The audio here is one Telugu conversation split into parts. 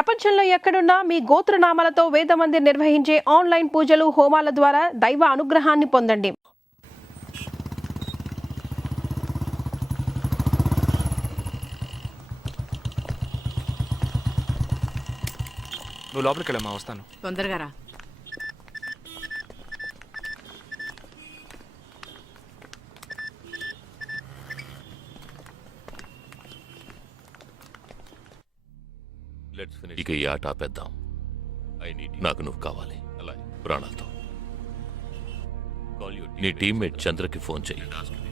ప్రపంచంలో ఎక్కడున్నా మీ గోత్రనామాలతో వేదమందిర్ నిర్వహించే ఆన్లైన్ పూజలు హోమాల ద్వారా దైవ అనుగ్రహాన్ని పొందండి. నువ్వు లోపలికి వెళ్ళమ్మా, వస్తాను. తొందరగా రా. ఇక ఈ ఆట ఆపేద్దాం. నాకు నువ్వు కావాలి ప్రాణాలతో. నీ టీమ్మేట్ చంద్రకి ఫోన్ చెయ్యి.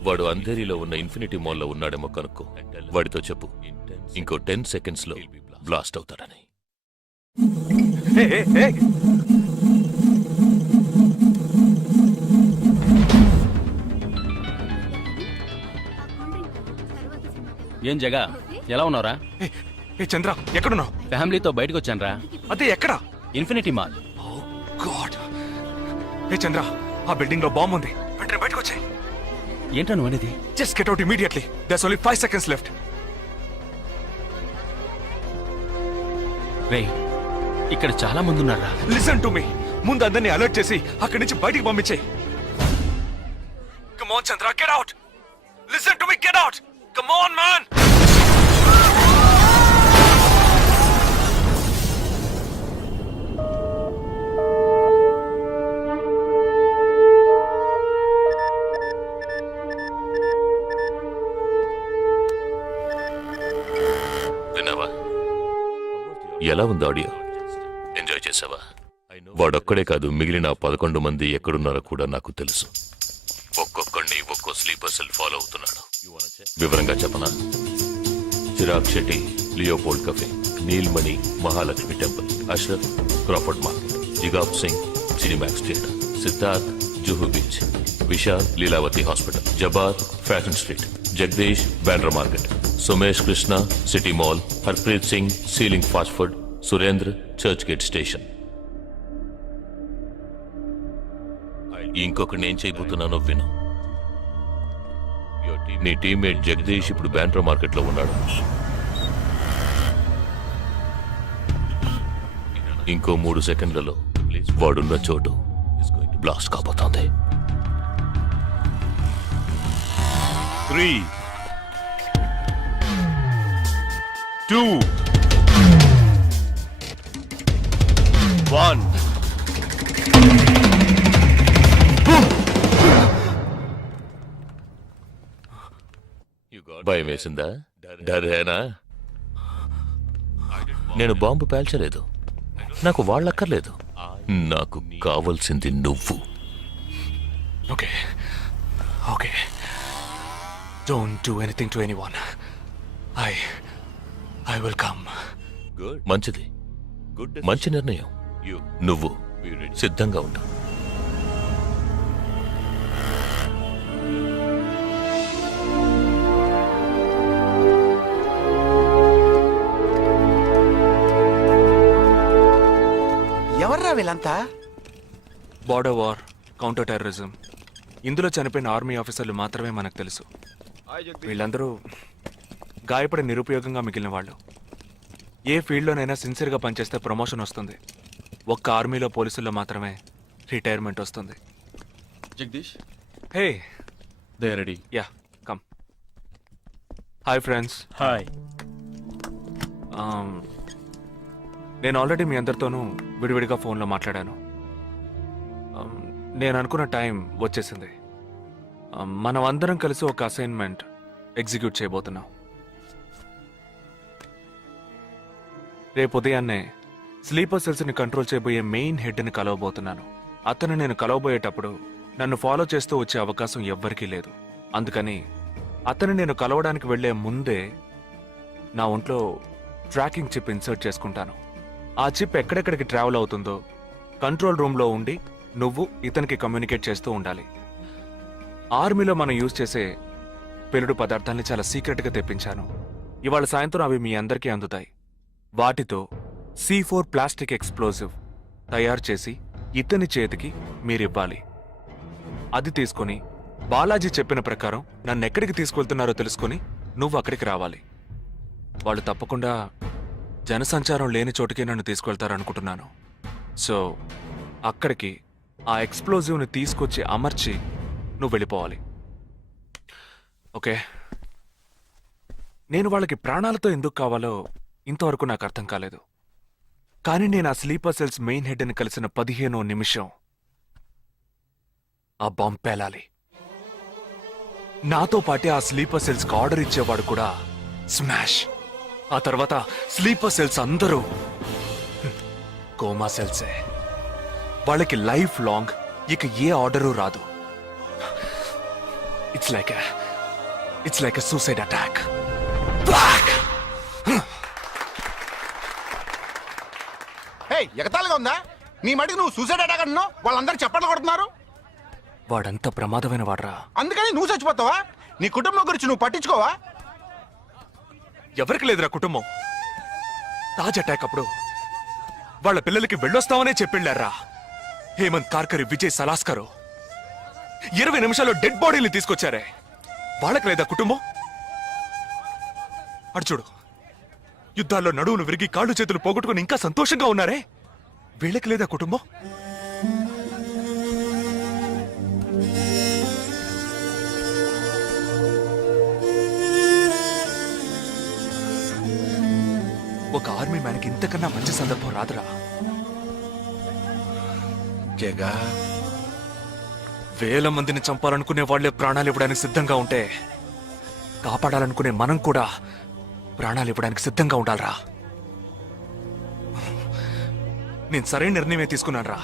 వాడు అంధేరిలో ఉన్న ఇన్ఫినిటీ మాల్లో ఉన్నాడేమో కనుక్కో. వాడితో చెప్పు ఇంకో 10 seconds లో బ్లాస్ట్ అవుతాడని. ఏం జగా, ఎలా ఉన్నారా? చంద్ర, ఎక్కడున్నావు? ఫ్యామిలీతో బయటకు వచ్చానరా. అదే ఎక్కడ? Infinity mall. చంద్ర, ఆ బిల్డింగ్ లో బాంబు ఉంది. వెంటనే బయటకు వచ్చాయి. ఏంటా నువ్వు అనేది? Just get out immediately. There's only 5 seconds left. రే, ఇక్కడ చాలా మంది ఉన్నారా. Listen to me. ముందు అందరినీ అలర్ట్ చేసి అక్కడి నుంచి బయటికి పంపించేయి. Come on Chandra, get out. Listen to me, get out. Come on man. ఎలా ఉంది ఆడియో? ఎంజాయ్ చేసావా? వాడొక్కడే కాదు, మిగిలిన 11 మంది ఎక్కడున్నారో కూడా నాకు తెలుసు. ఒక్కొక్కడిని ఒక్కో స్లీపర్ సెల్ ఫాలో అవుతున్నాడు. వివరంగా చెప్పనా? Chirag Shetty, Leopold cafe, Neelmani, Mahalakshmi temple, Ashraf, Crawford market, జిగాబ్ Singh, Cinemax theatre, Siddharth, Juhu beach, Vishal, Lilavati hospital, Jabbar, fashion street, Jagdish, Bandra market, Sumesh Krishna, city mall, Harpreet Singh, ceiling fast food, Surendra, Churchgate station. ఇంకొకటి నేను చేయబోతున్నానో విను. నీ టీమ్మేట్ జగదీష్ ఇప్పుడు బ్యాండ్రా మార్కెట్ లో ఉన్నాడు. ఇంకో 3 సెకండ్లలో వాడున్న చోటు బ్లాస్ట్ కాబోతోంది. 3, 2, 1. భయం వేసిందా? డరేనా? నేను బాంబు పేల్చలేదు. నాకు వాళ్ళక్కర్లేదు. నాకు కావాల్సింది నువ్వు. Okay okay, don't do anything to anyone. I will come. మంచిది, మంచి నిర్ణయం. నువ్వు సిద్ధంగా ఉండు. ఎవర్రా వీళ్ళంతా? బార్డర్ వార్, కౌంటర్ టెర్రరిజం, ఇందులో చనిపోయిన ఆర్మీ ఆఫీసర్లు మాత్రమే మనకు తెలుసు. వీళ్ళందరూ గాయపడి నిరుపయోగంగా మిగిలిన వాళ్ళు. ఏ ఫీల్డ్లోనైనా సిన్సియర్గా పనిచేస్తే ప్రమోషన్ వస్తుంది. ఒక్క ఆర్మీలో పోలీసుల్లో మాత్రమే రిటైర్మెంట్ వస్తుంది. Jagdish, hey, they ready. Yeah, come. Hi friends. Hi. నేను ఆల్రెడీ మీ అందరితోనూ విడివిడిగా ఫోన్లో మాట్లాడాను. నేను అనుకున్న టైం వచ్చేసింది. మనం అందరం కలిసి ఒక అసైన్మెంట్ ఎగ్జిక్యూట్ చేయబోతున్నాం. రేపు ఉదయాన్నే స్లీపర్ సెల్స్ని కంట్రోల్ చేయబోయే మెయిన్ హెడ్ని కలవబోతున్నాను. అతను నేను కలవబోయేటప్పుడు నన్ను ఫాలో చేస్తూ వచ్చే అవకాశం ఎవ్వరికీ లేదు. అందుకని అతను నేను కలవడానికి వెళ్లే ముందే నా ఒంట్లో ట్రాకింగ్ చిప్ ఇన్సర్ట్ చేసుకుంటాను. ఆ చిప్ ఎక్కడెక్కడికి ట్రావెల్ అవుతుందో కంట్రోల్ రూమ్లో ఉండి నువ్వు ఇతనికి కమ్యూనికేట్ చేస్తూ ఉండాలి. ఆర్మీలో మనం యూజ్ చేసే పెలుడు పదార్థాలని చాలా సీక్రెట్గా తెప్పించాను. ఇవాళ సాయంత్రం అవి మీ అందరికీ అందుతాయి. వాటితో C4 ప్లాస్టిక్ ఎక్స్ప్లోజివ్ తయారు చేసి ఇతని చేతికి మీరివ్వాలి. అది తీసుకొని బాలాజీ చెప్పిన ప్రకారం నన్ను ఎక్కడికి తీసుకెళ్తున్నారో తెలుసుకొని నువ్వు అక్కడికి రావాలి. వాళ్ళు తప్పకుండా జనసంచారం లేని చోటుకి నన్ను తీసుకెళ్తారనుకుంటున్నాను. సో అక్కడికి ఆ ఎక్స్ప్లోజివ్ని తీసుకొచ్చి అమర్చి నువ్వు వెళ్ళిపోవాలి. ఓకే? నేను వాళ్ళకి ప్రాణాలతో ఎందుకు కావాలో ఇంతవరకు నాకు అర్థం కాలేదు. కానీ నేను ఆ స్లీపర్ సెల్స్ మెయిన్ హెడ్ని కలిసిన 15వ నిమిషం ఆ బాంబ్ పేలాలి. నాతో పాటే ఆ స్లీపర్ సెల్స్కి ఆర్డర్ ఇచ్చేవాడు కూడా స్మాష్. ఆ తర్వాత స్లీపర్ సెల్స్ అందరూ కోమా సెల్సే. వాళ్ళకి లైఫ్ లాంగ్ ఇక ఏ ఆర్డరు రాదు. It's like a suicide attack. Hey, ఎగతాళిగా ఉందా? నీ మటుకు నువ్వు సూసైడ్ అటాక్ అంటున్నావు, వాళ్ళందరూ చప్పట్లు కొడుతున్నారు. వాడంత ప్రమాదమైన వాడ్రా. అందుకని నువ్వు చచ్చిపోతావా? నీ కుటుంబం గురించి నువ్వు పట్టించుకోవా? ఎవరికి లేదురా కుటుంబం. తాజ్ అటాక్ అప్పుడు వాళ్ళ పిల్లలకి వెళ్ళొస్తామనే చెప్పెళ్ళారా హేమంత్ కార్కరి, విజయ్ సలాస్కరు. 20 నిమిషాల్లో డెడ్ బాడీని తీసుకొచ్చారే. వాళ్ళకి లేదా కుటుంబం? అడు చూడు, యుద్ధాల్లో నడువును విరిగి కాళ్ళు చేతులు పోగొట్టుకుని ఇంకా సంతోషంగా ఉన్నారే. వీళ్ళకి లేదా కుటుంబం? ఒక ఆర్మీ మ్యాన్కి ఇంతకన్నా మంచి సందర్భం రాదురా. జగా, వేల మందిని చంపాలనుకునే వాళ్లే ప్రాణాలు ఇవ్వడానికి సిద్ధంగా ఉంటే కాపాడాలనుకునే మనం కూడా ప్రాణాలు ఇవ్వడానికి సిద్ధంగా ఉండాలరా. నేను సరైన నిర్ణయమే తీసుకున్నాను రా.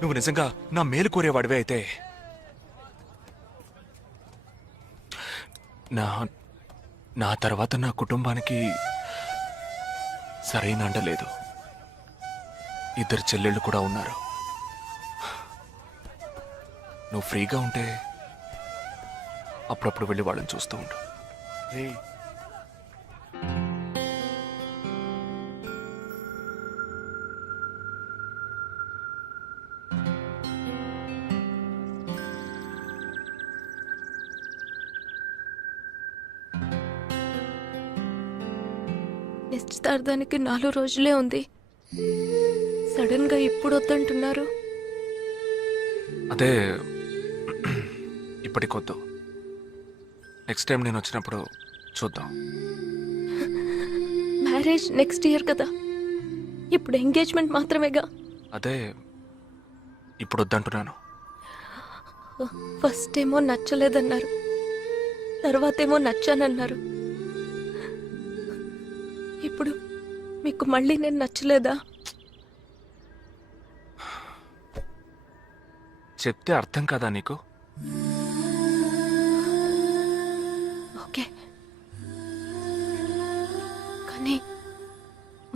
నువ్వు నిజంగా నా మేలు కోరేవాడివే అయితే నా తర్వాత నా కుటుంబానికి సరైన అండ లేదు. 2 చెల్లెళ్ళు కూడా ఉన్నారు. నువ్వు ఫ్రీగా ఉంటే అప్పుడప్పుడు వెళ్ళి వాళ్ళని చూస్తూ ఉండు. నిశ్చితార్థానికి 4 రోజులే ఉంది. సడన్ గా ఇప్పుడు వద్దంటున్నారు. అదే ఇప్పటికొద్దు. నెక్స్ట్ టైం నేను వచ్చినప్పుడు చూద్దాం. మ్యారేజ్ నెక్స్ట్ ఇయర్ కదా, ఇప్పుడు ఎంగేజ్మెంట్ మాత్రమేగా. అదే ఇప్పుడు వద్దంటున్నాను. ఫస్ట్ ఏమో నచ్చలేదన్నారు, తర్వాతేమో నచ్చానన్నారు. ఇప్పుడు మీకు మళ్ళీ నేను నచ్చలేదా? చెప్తే అర్థం కాదా నీకు? ఓకే, కానీ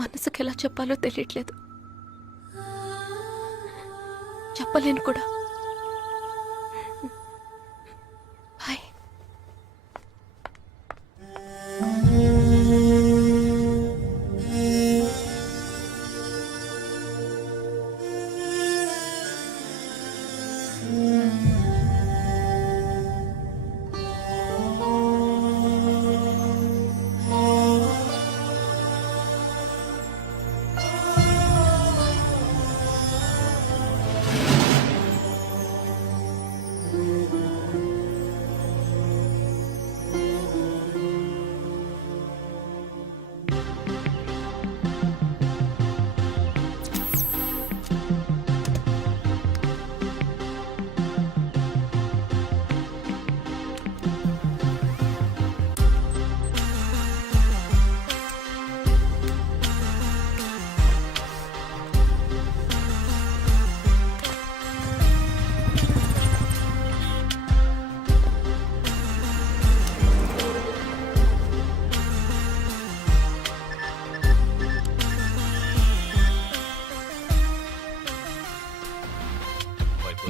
మనసుకి ఎలా చెప్పాలో తెలియట్లేదు. చెప్పలేను కూడా. బాయ్.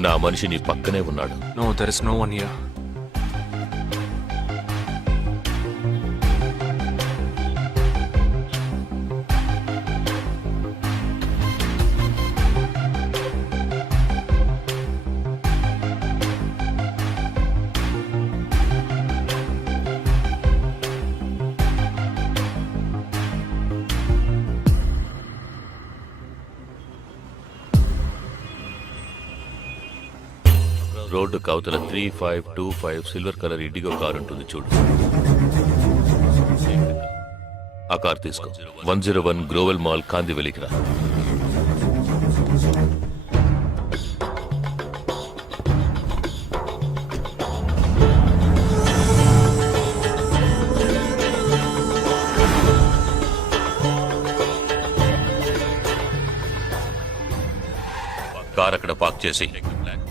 నా మనిషి నీ పక్కనే ఉన్నాడు. No, there is no one here. Road కవతల 3525 సిల్వర్ కలర్ ఇండిగో కార్ ఉంటుంది చూడు. ఆ కార్ తీసుకో. 101 గ్రోవెల్ మాల్ కాందివెలికి రా. కార్ అక్కడ పార్క్ చేసి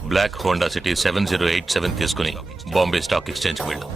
బ్లాక్ హోండా సిటీ 7087 తీసుకుని బాంబే స్టాక్ ఎక్స్చేంజ్ కి వెళ్ళు.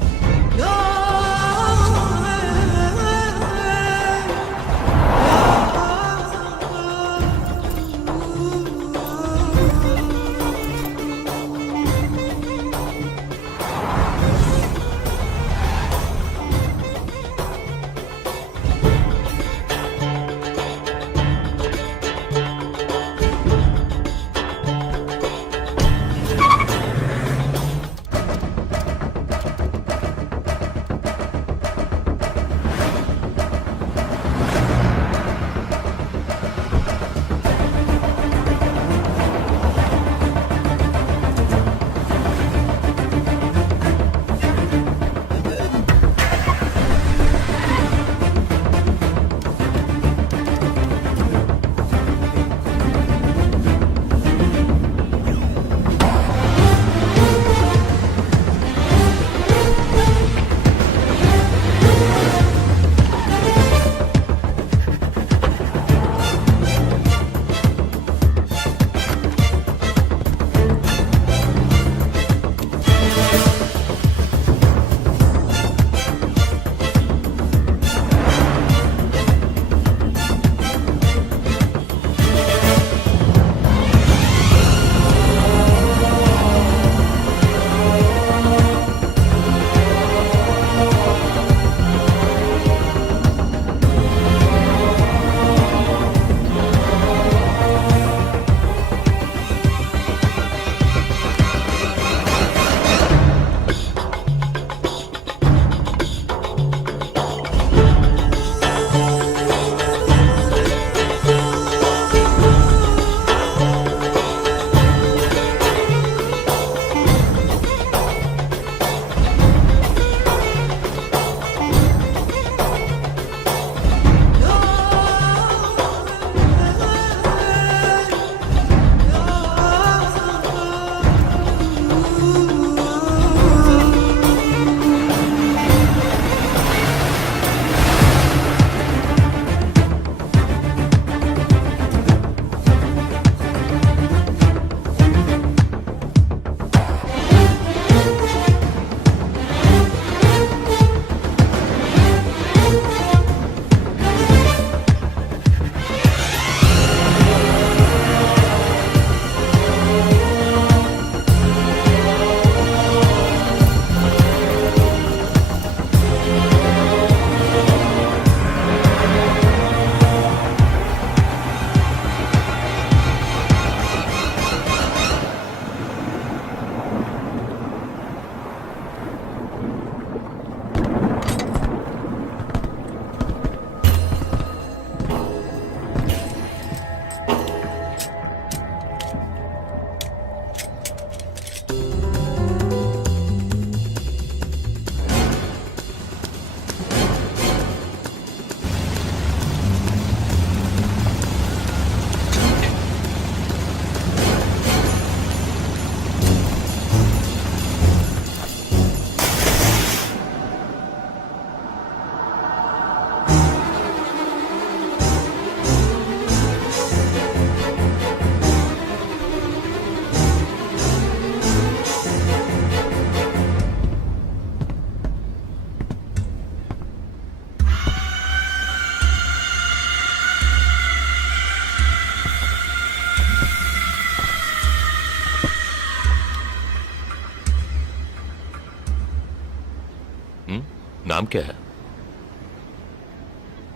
నామ్ క్యా హై?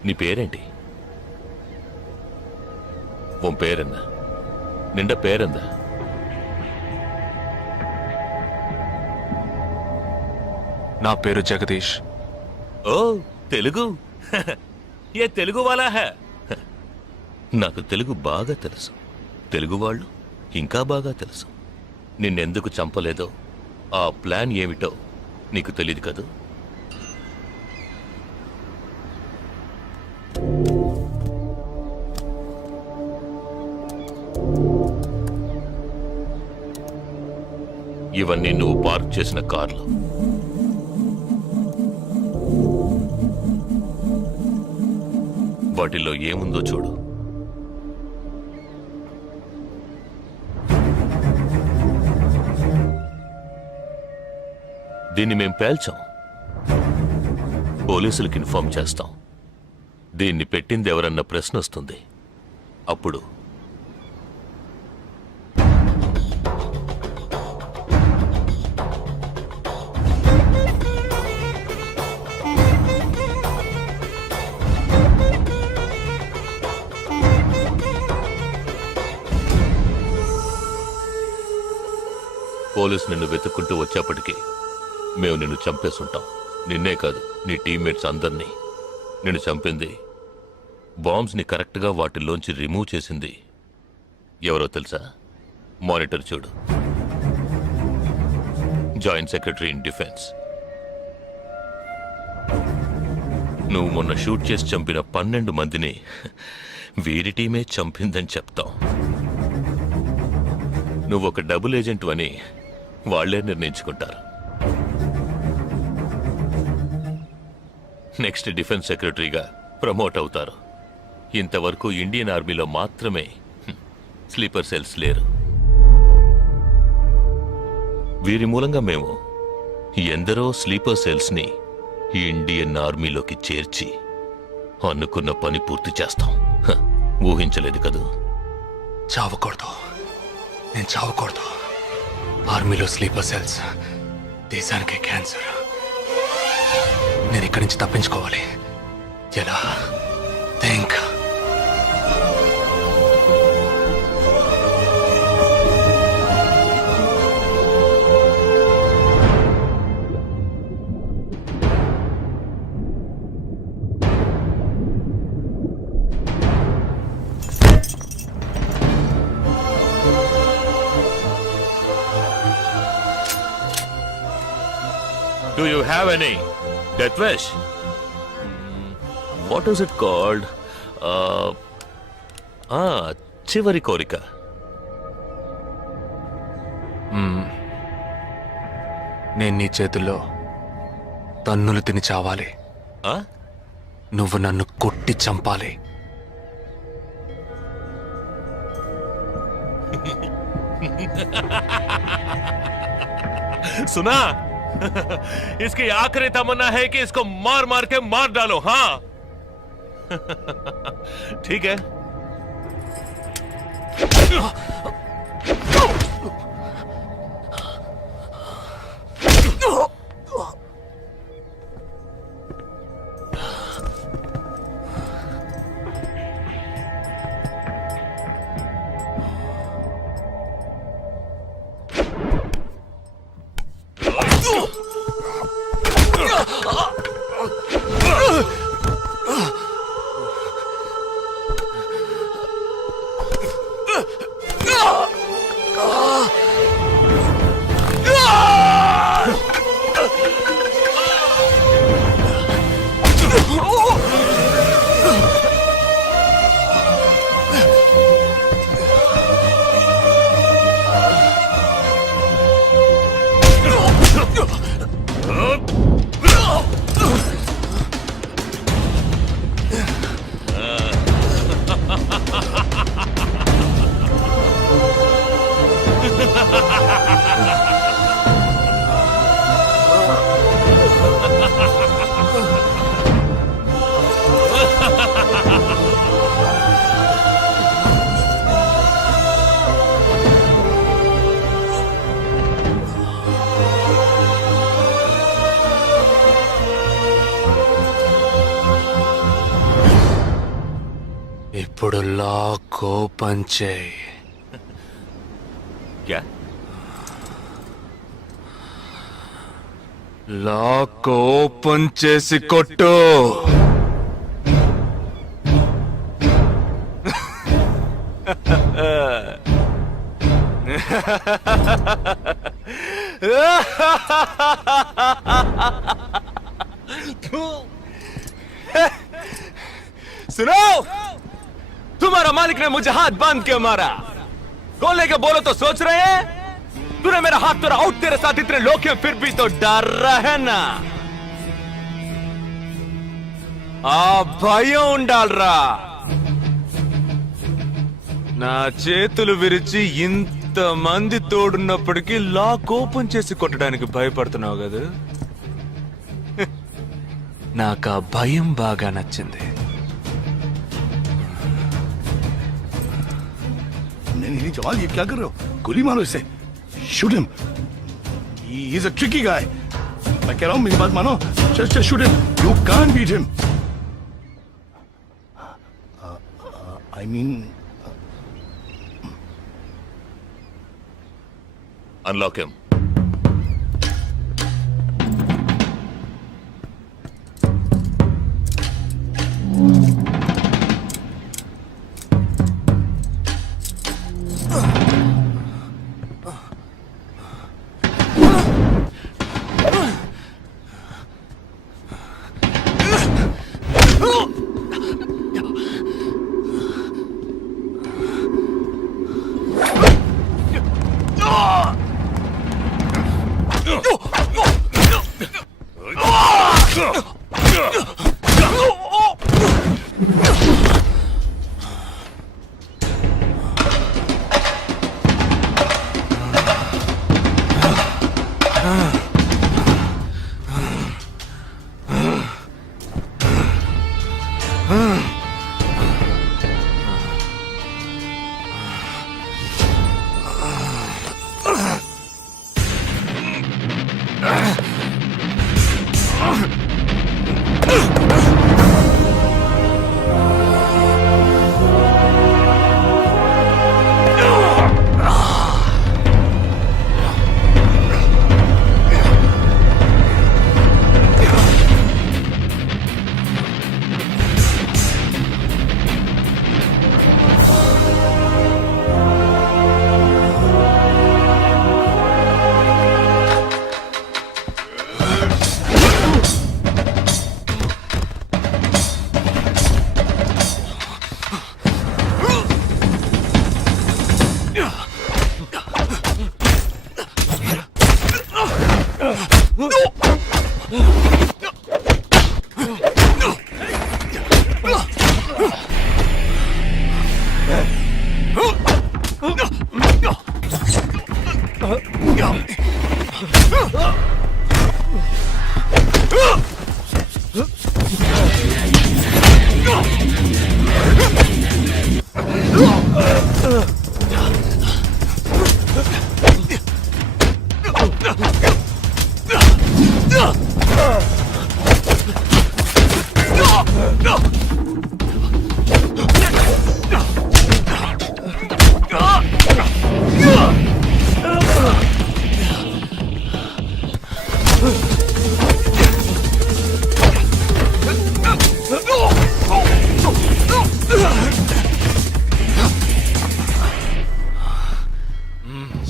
నీ పేరేంటి? ఉన్ పేరెన్న? నిండా పేరెందా? నా పేరు జగదీష్. ఓ తెలుగు. ఏ తెలుగు వాలా హై? నాకు తెలుగు బాగా తెలుసు. తెలుగు వాళ్ళు ఇంకా బాగా తెలుసు. నిన్నెందుకు చంపలేదో, ఆ ప్లాన్ ఏమిటో నీకు తెలియదు కదూ? ఇవన్నీ నువ్వు పార్క్ చేసిన కార్లు. వాటిల్లో ఏముందో చూడు. దీన్ని మేం పేల్చాం, పోలీసులకు ఇన్ఫార్మ్ చేస్తాం. దీన్ని పెట్టింది ఎవరన్న ప్రశ్న వస్తుంది. అప్పుడు పోలీసు నిన్ను వెతుక్కుంటూ వచ్చేప్పటికీ మేము నిన్ను చంపేసుంటాం. నిన్నే కాదు, నీ టీమ్మేట్స్ అందర్నీ. నిన్ను చంపింది, బాంబ్స్ని కరెక్ట్గా వాటిల్లోంచి రిమూవ్ చేసింది ఎవరో తెలుసా? మానిటర్ చూడు. Joint secretary in defence. నువ్వు మొన్న షూట్ చేసి చంపిన 12 మందిని వీరి టీమే చంపిందని చెప్తాం. నువ్వు ఒక డబుల్ ఏజెంట్ అని వాళ్లే నిర్ణయించుకుంటారు. నెక్స్ట్ డిఫెన్స్ సెక్రటరీగా ప్రమోట్ అవుతారు. ఇంతవరకు ఇండియన్ ఆర్మీలో మాత్రమే స్లీపర్ సెల్స్ లేరు. వీరి మూలంగా మేము ఎందరో స్లీపర్ సెల్స్ని ఇండియన్ ఆర్మీలోకి చేర్చి అనుకున్న పని పూర్తి చేస్తాం. ఊహించలేదు కదూ? చావకూడదు, నేను చావకూడదు. ఆర్మీలో స్లీపర్ సెల్స్ దేశానికే క్యాన్సర్. నేను ఇక్కడి నుంచి తప్పించుకోవాలి. ఎలా? Think. Do you have any death wish? What is it called? చివరి కోరిక. నేను నీ చేతుల్లో తన్నులు తిని చావాలి. ఆ? నువ్వు నన్ను కొట్టి చంపాలి. सुना? इसकी आखिरी तमन्ना है कि इसको मार मार के मार डालो. हाँ ठीक है. ఇప్పుడు లాక్ ఓపెన్ చేయి. क्या? లాక్ ఓపెన్ చేసి కొట్టు. सुनो, तुम्हारा मालिक ने मुझे हाथ बांध के मारा। बोलने के बोलो तो सोच रहे हैं? तूने मेरा हाथ तोड़ा आउट, तेरे साथ इतने लोग हैं फिर भी तो डर रहा है ना। భయం ఉండాలరా. నా చేతులు విరిచి ఇంతమంది తోడున్నప్పటికీ లాక్ ఓపెన్ చేసి కొట్టడానికి భయపడుతున్నావు కదా. నాకు ఆ భయం బాగా నచ్చింది. नहीं जवान ये क्या कर रहे हो? गोली मारो इसे, shoot him, he is a tricky guy. मैं कह रहा हूं मेरी बात मानो, just shoot him, you can't beat him. I mean unlock him.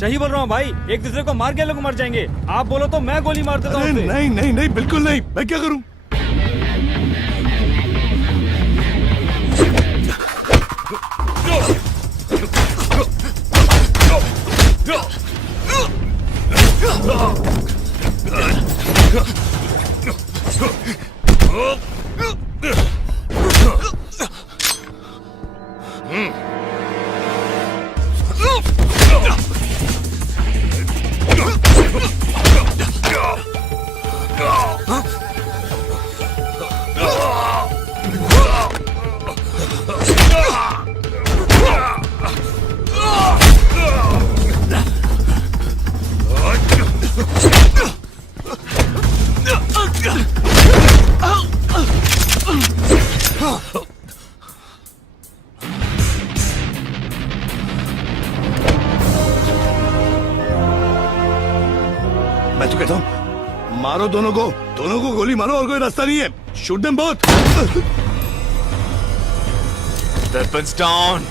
सही बोल रहा हूँ भाई, एक दूसरे को मार के लोग मर जाएंगे. आप बोलो तो मैं गोली मार देता हूँ. नहीं नहीं नहीं बिल्कुल नहीं, मैं क्या करूं? मैं तो कहता हूं मारो दोनों को गोली मारो और कोई रास्ता नहीं है. Shoot them both. Weapons down.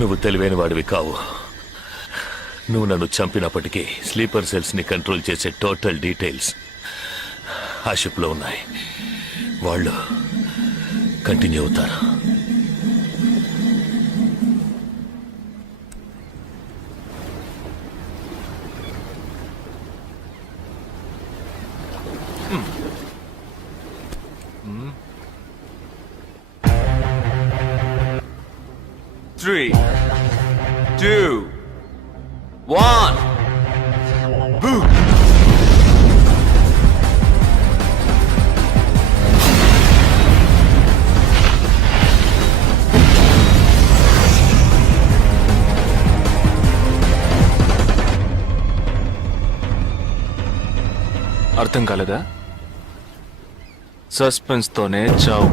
నువ్వు తెలివైన వాడివి కావు. నువ్వు నన్ను చంపినప్పటికీ స్లీపర్ సెల్స్ ని కంట్రోల్ చేసే టోటల్ డీటెయిల్స్ ఆ షిప్ లో ఉన్నాయి. వాళ్ళు కంటిన్యూ అవుతారు. Three, two, one. Boom. అర్థం కాలేదా? సస్పెన్స్ తోనే చావు.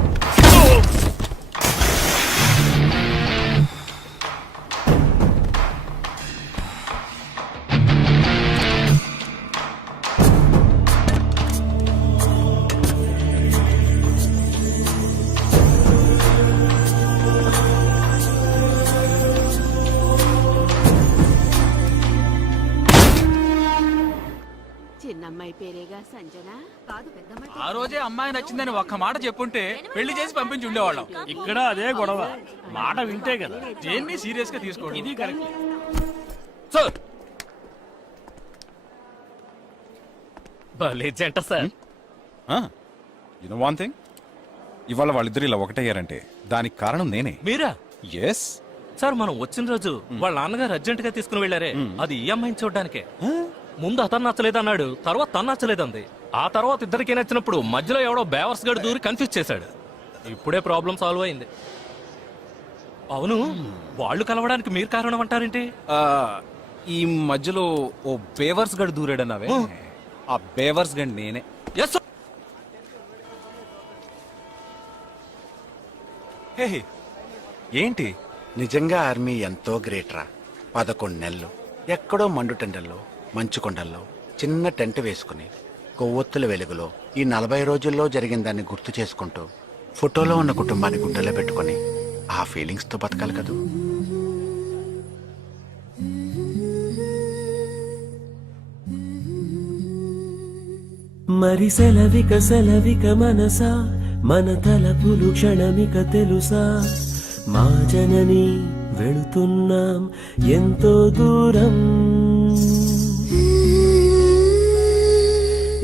చిన్నమ్మాయి పేరేగా సంజన కాదు పెద్దమ్మాయి. ఆ రోజే అమ్మాయి నచ్చిందని ఒక్క మాట చెప్పుంటే పెళ్లి చేసి పంపించి ఉండేవాళ్ళం. ఇక్కడ అదే గొడవ. మాట వింటే కదా దేన్ని సీరియస్ గా తీసుకోండి. ఇది కరెక్ట్ సార్. భలే జంట sir. You know one thing, ఇవాళ వాళ్ళిద్దరు ఇలా ఒకటయ్యారంటే దానికి కారణం నేనే. మీరా? ఎస్ సార్, మనం వచ్చిన రోజు వాళ్ళ నాన్నగారు అర్జెంట్ గా తీసుకుని వెళ్ళారే, అది ఈ అమ్మాయిని చూడడానికే. ముందు అతను నచ్చలేదన్నాడు, తర్వాత తను నచ్చలేదంది. ఆ తర్వాత ఇద్దరికి నచ్చినప్పుడు మధ్యలో ఎవడో బేవర్స్ గడు దూరి కన్ఫ్యూజ్ చేశాడు. ఇప్పుడే ప్రాబ్లం సాల్వ్ అయింది. అవును, వాళ్ళు కలవడానికి మీరు కారణం అంటారేంటి? ఈ మధ్యలో ఓ బేవర్స్ గడు దూరాడన్నావే, ఆ బేవర్స్ గడ్ నేనే. ఎస్. హే, ఏంటి? నిజంగా ఆర్మీ ఎంతో గ్రేట్ రా. 11 నెలలు ఎక్కడో మండుటెండల్లో మంచు కొండల్లో చిన్న టెంట్ వేసుకుని కొవ్వొత్తుల వెలుగులో ఈ 40 రోజుల్లో జరిగిన దాన్ని గుర్తు చేసుకుంటూ ఫోటోలో ఉన్న కుటుంబాన్ని గుండెలో పెట్టుకొని ఆ ఫీలింగ్స్ తో బతకాలి కదూ. మరి సెలవిక మనసా, మన తలపులు క్షణమిక తెలుసా, మా జనని వెళుతున్నాం ఎంతో దూరం.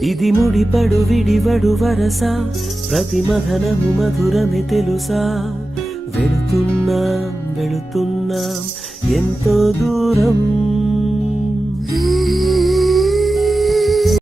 ఇది ముడిపడు విడివడు వరస, ప్రతి మధనము మధురమే తెలుసా, వెళుతున్నాం ఎంతో దూరం.